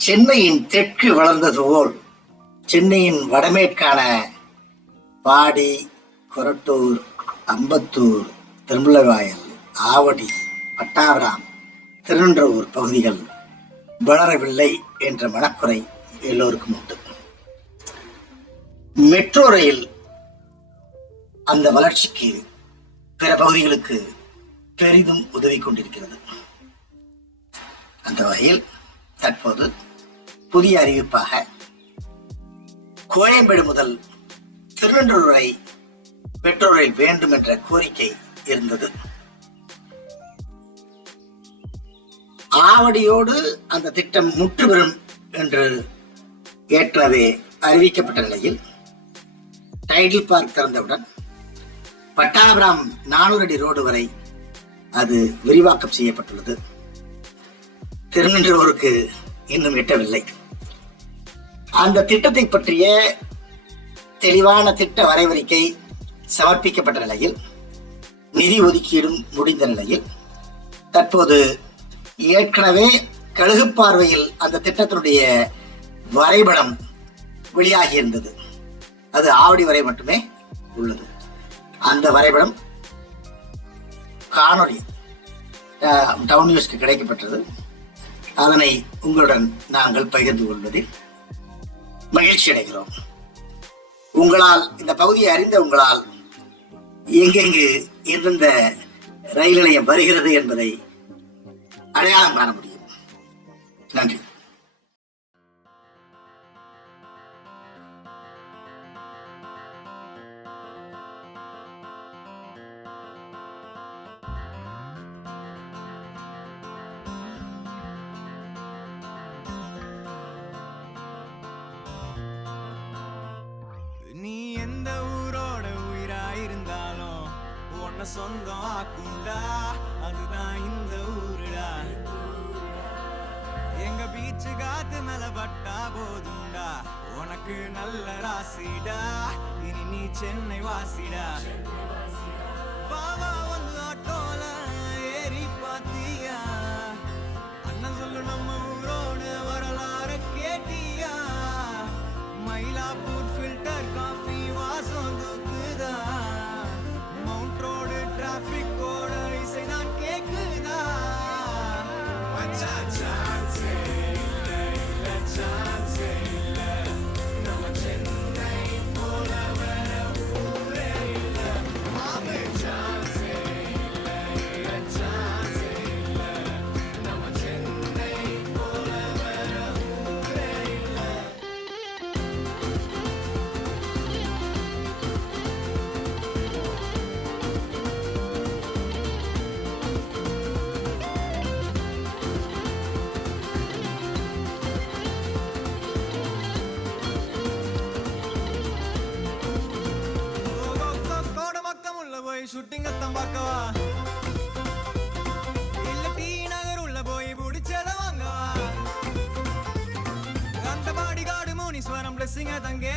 சென்னையின் தெற்கு வளர்ந்தது போல் சென்னையின் வடமேற்கான பாடி, கொரட்டூர், அம்பத்தூர், திருமுல்லைவாயல், ஆவடி, பட்டாபிராம், திருநின்றவூர் பகுதிகள் வளரவில்லை என்ற மனக்குறை எல்லோருக்கும் உண்டு. மெட்ரோ ரயில் அந்த வளர்ச்சிக்கு பிற பகுதிகளுக்கு பெரிதும் உதவி கொண்டிருக்கிறது. அந்த வகையில் தற்போது புதிய அறிவிப்பாக கோயம்பேடு முதல் திருநெல்வேலி வரை மெட்ரோ ரயில் வேண்டும் என்ற கோரிக்கை இருந்தது. ஆவடியோடு அந்த திட்டம் முற்றுபெறும் என்று ஏற்கனவே அறிவிக்கப்பட்ட நிலையில் டைடில் பார்க் திறந்தவுடன் பட்டாபிராம் 400 அடி ரோடு வரை அது விரிவாக்கம் செய்யப்பட்டுள்ளது. திருநின்றவூருக்கு இன்னும் எட்டவில்லை. அந்த திட்டத்தை பற்றிய தெளிவான திட்ட வரைவறிக்கை சமர்ப்பிக்கப்பட்ட நிலையில், நிதி ஒதுக்கீடும் முடிந்த நிலையில், தற்போது ஏற்கனவே கழுகு பார்வையில் அந்த திட்டத்தினுடைய வரைபடம் வெளியாகி இருந்தது. அது ஆவடி வரை மட்டுமே உள்ளது. அந்த வரைபடம் காணொலி டவுன் நியூஸ்க்கு கிடைக்கப்பட்டது. அதனை உங்களுடன் நாங்கள் பகிர்ந்து கொள்வதில் மகிழ்ச்சி அடைகிறோம். உங்களால், இந்த பகுதியை அறிந்த உங்களால் எங்கெங்கு எந்தெந்த ரயில் நிலையம் வருகிறது என்பதை அடையாளம் காண முடியும். நன்றி. நீ எந்த ஊரோட உயிராயிருந்தாலும் உன்னை சொந்தம் ஆக்குண்டா, அதுதான் இந்த ஊருடா. எங்க பீச்சு காத்து மேல பட்டா போதுண்டா, உனக்கு நல்ல ராசிடா. இனி நீ சென்னை வாசிடா. பாவா வந்து ஆட்டோல ஏறி பாத்தியா, அண்ணன் சொல்லு நம்ம ஊரோடு வரலாறு கேட்டியா. மயிலாப்பூர் ஃபில்டர் காஃபி வாசம் தூக்குதா, மவுண்ட் ரோடு டிராபிக்கோட இசைதான் கேக்குதா. மச்சா சான்ஸே இல்ல, இல்ல சான்ஸே இல்ல, நம்ம சென்னை போல வேற ஊரே இல்ல. மாமே சான்ஸே இல்ல, இல்ல சான்ஸே இல்ல, நம்ம சென்னை போல வேற ஊரே இல்ல. ஷூட்டிங் அத்தம் பார்க்கவா, இல்ல டி நகர் உள்ள போய் புடிச்சத வாங்கவா. அந்த பாடி காடு முனீஸ்வரம் பிளஸிங்க தங்கே